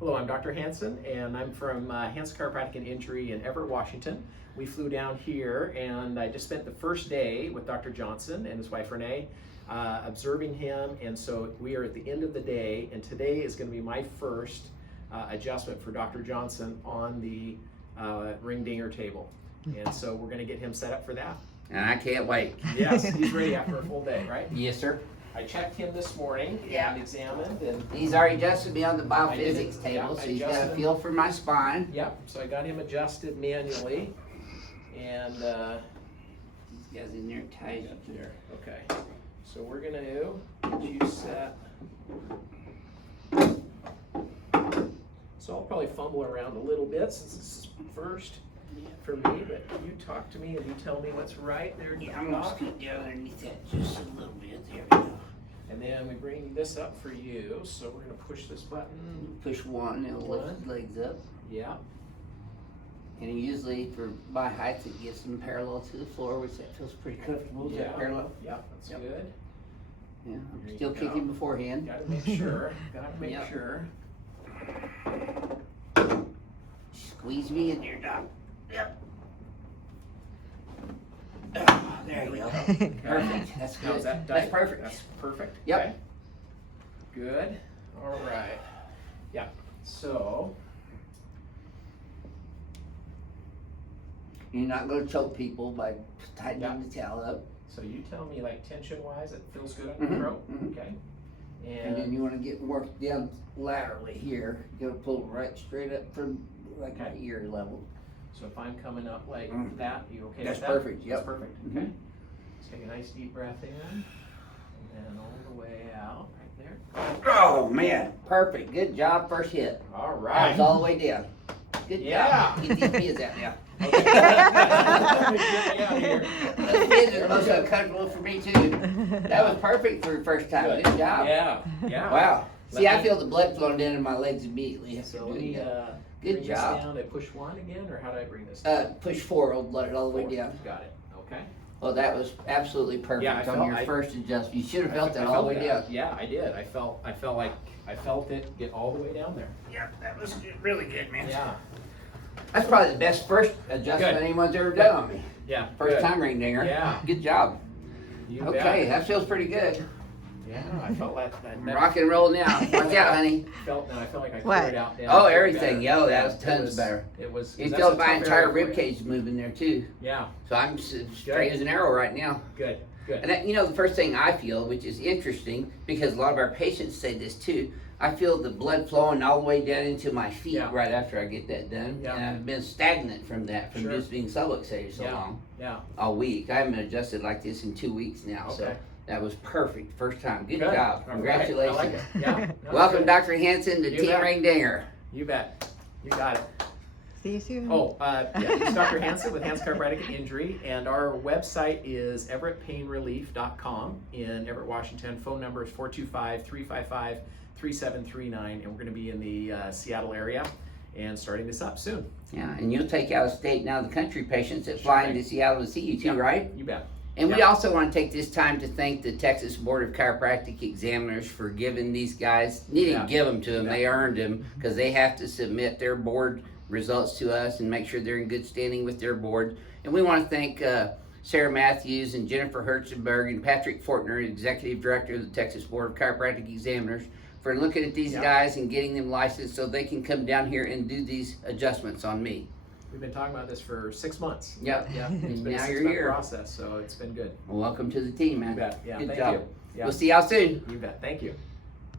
Hello, I'm Dr. Hansen, and I'm from Hansen Chiropractic and Injury in Everett, Washington. We flew down here, and I just spent the first day with Dr. Johnson and his wife Renee, observing him, and so we are at the end of the day, and today is going to be my first adjustment for Dr. Johnson on the ring dinger table. And so we're going to get him set up for that. And I can't wait. Yes, he's ready after a full day, right? Yes, sir. I checked him this morning Yeah. and examined, and He's already adjusted me on the I did biophysics it. table, Yeah, so I he's got a adjusted feel for my spine. yep, so I got him adjusted manually, and These guys in there tight. up there. Okay, so we're gonna get you set. So I'll probably fumble around a little bit since this is first for me, but you talk to me and you tell me what's right there. Yeah, I'm gonna scoot down underneath that just a little bit. There we go. And then we bring this up for you, so we're gonna push this button. Push one, it'll lift his legs up. Yeah, And usually for my height, it gets them parallel to the floor, which that feels pretty comfortable. Is that parallel? yeah, that's Yep. good. Yeah, I'm There you still go. kicking beforehand. Gotta make sure, gotta make Yep. sure. Squeeze me in there, Doc. Yep. Oh, there you go. Perfect. That's Now, good. is that That's tight? perfect. That's perfect? Yep. Okay. Good, all right. Yeah, so, You're not gonna choke people by tightening the towel up. so you tell me like tension wise, it feels good on your Mhm, throat, mhm. okay? And then And, you wanna get worked down laterally here. You gotta pull right straight up from like my Okay. ear level. so if I'm coming up like Mm. that, you okay with That's that? perfect, That's yep. perfect, Mhm. okay. Let's take a nice deep breath in, and then all the way out, right there. Oh man, perfect. Good job, first hit. All That right. was all the way down. Good Yeah. job. Get these kids out now. Okay. Get me out of here. Those kids are most uncomfortable for me too. That was perfect for the first time. Good job. Yeah, yeah. Wow. See, Let I me- feel the blood flowing down in my legs immediately after So let doing me, that. Good Good bring job. this down and push one again, or how do I bring this down? Push forward, let it all the way Forward. down. Got it, okay. Well, that was absolutely perfect Yeah, I on felt- your first adjustment. You should have felt that I all the way that. down. Yeah, I did. I felt it get all the way down there. Yeah, that was really good, man. Yeah, That's probably the best first adjustment Good. anyone's ever done on me. yeah. First good. time ring dinger. Yeah. Good job. You Okay, bet. that feels pretty good. Yeah, I felt that Rock and roll now. Watch out, honey. I felt like I What? cleared out down. Oh, there everything. better. Yo, that was It tons better. It was. You that's feel a my tough entire area for rib you. cage moving there too. Yeah, So I'm straight as an arrow right now. good, good. And that, you know, the first thing I feel, which is interesting, because a lot of our patients say this too, I feel the blood flowing all the way down into my feet Yeah. right after I get that done. Yeah. And I've been stagnant from that, from Sure. just being subluxated so Yeah. long, Yeah. all week. I haven't adjusted like this in 2 weeks now, so Okay. that was perfect. First time. Good Good. job. All right. Congratulations. I like it. Yeah. No, Welcome, good. Dr. Hansen, to You Team bet. Ring Dinger. You bet. You got it. See you soon. Oh, yeah, it's Dr. Hansen with Hansen Chiropractic and Injury, and our website is everettpainrelief.com in Everett, Washington. Phone number is 425-355-3739, and we're going to be in the Seattle area and starting this up soon. Yeah, and you'll take out of state now the country patients that fly Sure. into Seattle to see you too, Yeah. right? You bet. And we Yeah. also want to take this time to thank the Texas Board of Chiropractic Examiners for giving these guys, you didn't Yeah. give them to them, Yeah. they earned them, because they have to submit their board results to us and make sure they're in good standing with their board. And we want to thank Sarah Matthews and Jennifer Herzenberg and Patrick Fortner, Executive Director of the Texas Board of Chiropractic Examiners, for looking at these Yeah. guys and getting them licensed so they can come down here and do these adjustments on me. We've been talking about this for 6 months. Yep. Yeah. It's And been a now you're 6-month here. process, so it's been good. Well, welcome to the team, man. You bet. Yeah. Good Thank job. you. Yeah. We'll see y'all soon. You bet. Thank you.